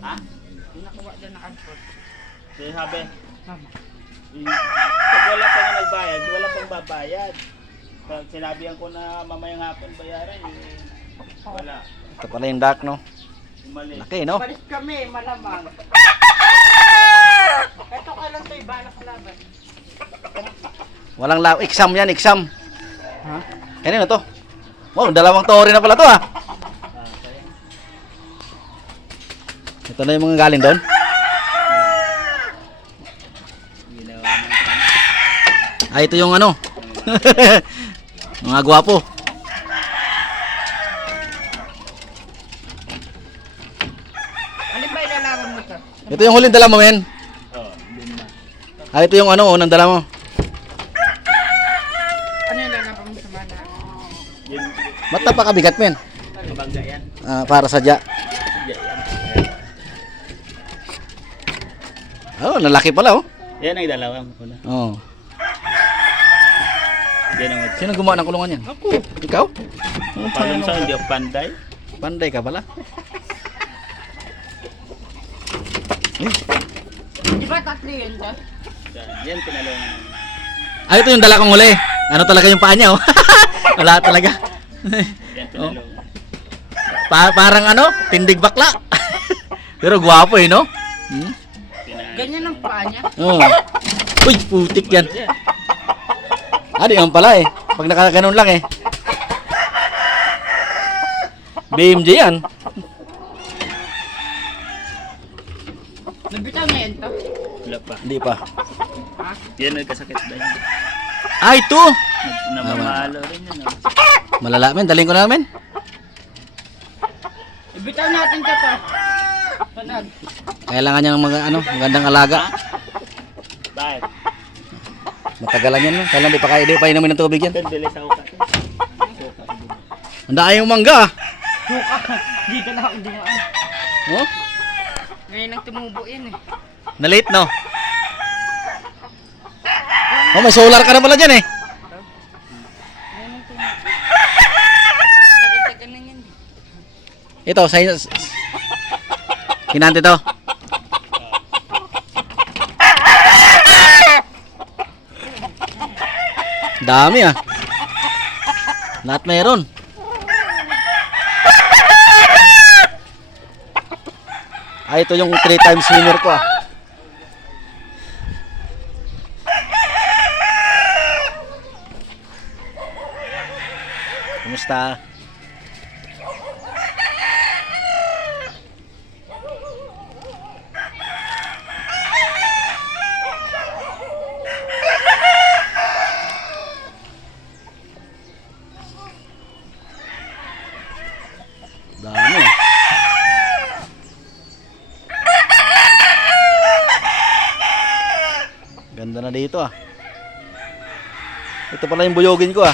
Ha? Yung nakuha dyan na airport. Sige, sabi. Tama. Pag wala pa nga nagbayad, wala pang babayad. Pag sinabihan ko na mamayang hapon bayaran, wala. Ito pala yung dock, no? Umalis. Laki, no? Balik kami, malamang. Ito kailan ito'y balak laban. Walang exam yan, exam. Ha? Kanino to? Wow, dalawang tori na pala to, ah. Ito na yung mga galing doon. Ginawa ng Ito yung ano. Mga gwapo. Alin ba ilalaban mo ito? Ito yung huling dala mo, men. yun na. Ito yung ano, unang dala mo. Ano yung lalaban mo sa mana? Yun, Ba't napakabigat, men? kabangga yan. Para sadya. Yan. Oh, lalaki pala, oh. Yan ang dalawang una. Oh. Yan ang Sino gumawa ng kulungan yan? Ako. Ikaw? Palun sa hindi ako panday. Panday ka pala. Di ba tatlo yun dyan? Yan pinalungan. Ito yung dala kong huli. Ano talaga yung paa niya, oh. Wala talaga. Yan pinalungan. Parang ano, tindig bakla. Pero gwapo, eh, no? Hmm? Ganyan ang paa niya. Oh. Uy, putik yan. Di yan pala, eh. Pag nakaganon lang, eh. BMJ yan. Nabitaw na yan to. Wala pa. Hindi pa. Ha? Yan nagkasakit ba yan? Ito! Namamalo rin yan. Oh. Malala, men. Daling ko na, men. Ibitaw natin ka to. Tanag. Kailangan niya ng mga, ano, magandang alaga. Bakit? Matagalan yan, no? Kailan di pa inumin ng tubig yan. Ito, bilis ako kasi. Ang dahil yung mangga, ah. Suka. Dito na ako dumaan. Oh? Ngayon ang tumubo yan eh. Na-late, no? Oh, may solar ka na pala dyan, eh. Ngayon ang tumubo. Tagal-tagal na yan. Ito, sa Kinante to. Dami, ah. Lahat meron. Ito yung 3 times winner ko, ah. Kumusta? Dami. Ganda na dito, ah. Ito pala yung buyogin ko, ah.